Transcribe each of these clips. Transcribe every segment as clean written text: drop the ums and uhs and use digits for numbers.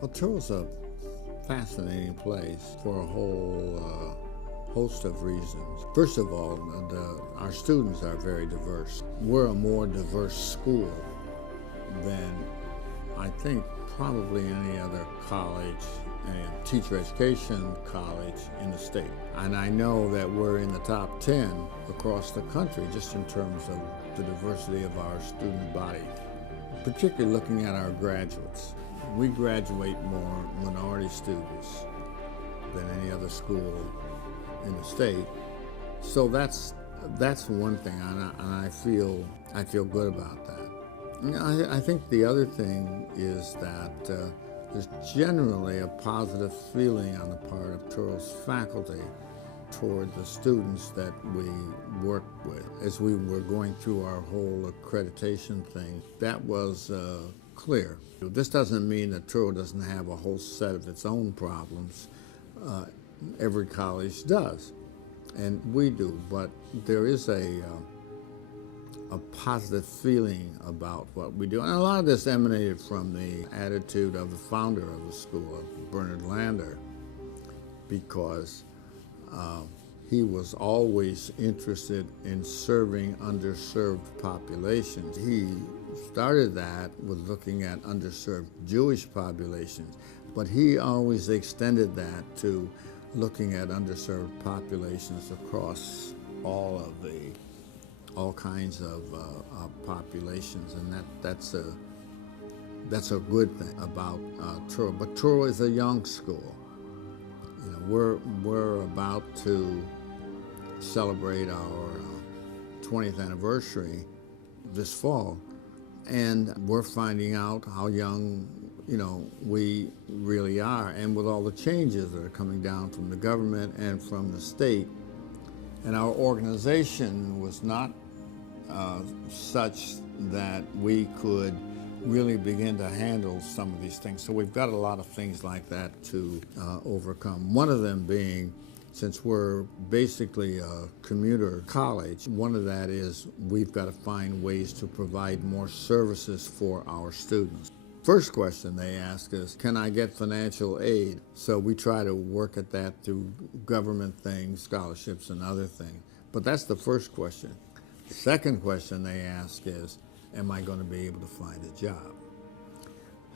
Well, Turo's a fascinating place for a whole host of reasons. First of all, our students are very diverse. We're a more diverse school than I think probably any other college and teacher education college in the state. And I know that we're in the top 10 across the country just in terms of the diversity of our student body, particularly looking at our graduates. We graduate more minority students than any other school in the state. So that's one thing, and I feel good about that. I think the other thing is that there's generally a positive feeling on the part of Turo's faculty toward the students that we work with. As we were going through our whole accreditation thing, that was clear. This doesn't mean that Turo doesn't have a whole set of its own problems. Every college does, and we do, but there is a positive feeling about what we do. And a lot of this emanated from the attitude of the founder of the school, Bernard Lander, because he was always interested in serving underserved populations. He started that with looking at underserved Jewish populations, but he always extended that to looking at underserved populations across all kinds of populations, and that's a good thing about Turo. But Turo is a young school. You know, we're about to celebrate our 20th anniversary this fall, and we're finding out how young, we really are, and with all the changes that are coming down from the government and from the state. And our organization was not such that we could really begin to handle some of these things. So we've got a lot of things like that to overcome. One of them being, since we're basically a commuter college, one of that is we've got to find ways to provide more services for our students. First question they ask is, can I get financial aid? So we try to work at that through government things, scholarships and other things. But that's the first question. The second question they ask is, am I going to be able to find a job?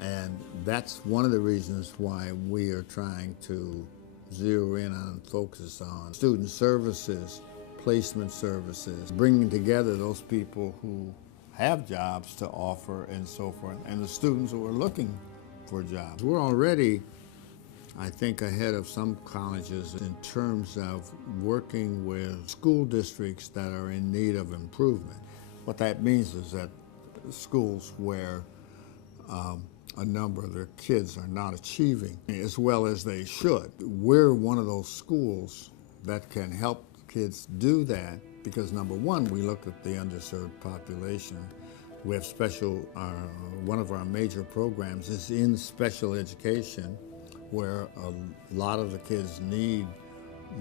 And that's one of the reasons why we are trying to zero in on and focus on student services, placement services, bringing together those people who have jobs to offer and so forth, and the students who are looking for jobs. We're already, I think, ahead of some colleges in terms of working with school districts that are in need of improvement. What that means is that schools where a number of their kids are not achieving as well as they should. We're one of those schools that can help kids do that because, number one, we look at the underserved population. We have one of our major programs is in special education, where a lot of the kids need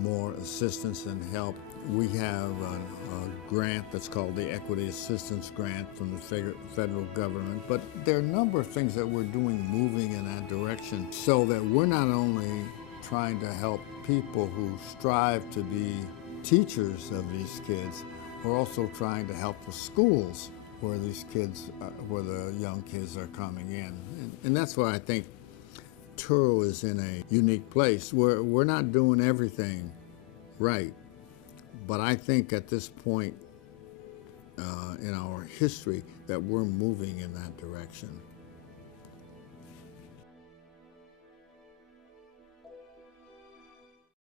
more assistance and help. We have a grant that's called the Equity Assistance Grant from the federal government, but there are a number of things that we're doing moving in that direction so that we're not only trying to help people who strive to be teachers of these kids, we're also trying to help the schools where these kids, where the young kids are coming in. And that's why I think Turo is in a unique place. We're not doing everything right, but I think at this point in our history that we're moving in that direction.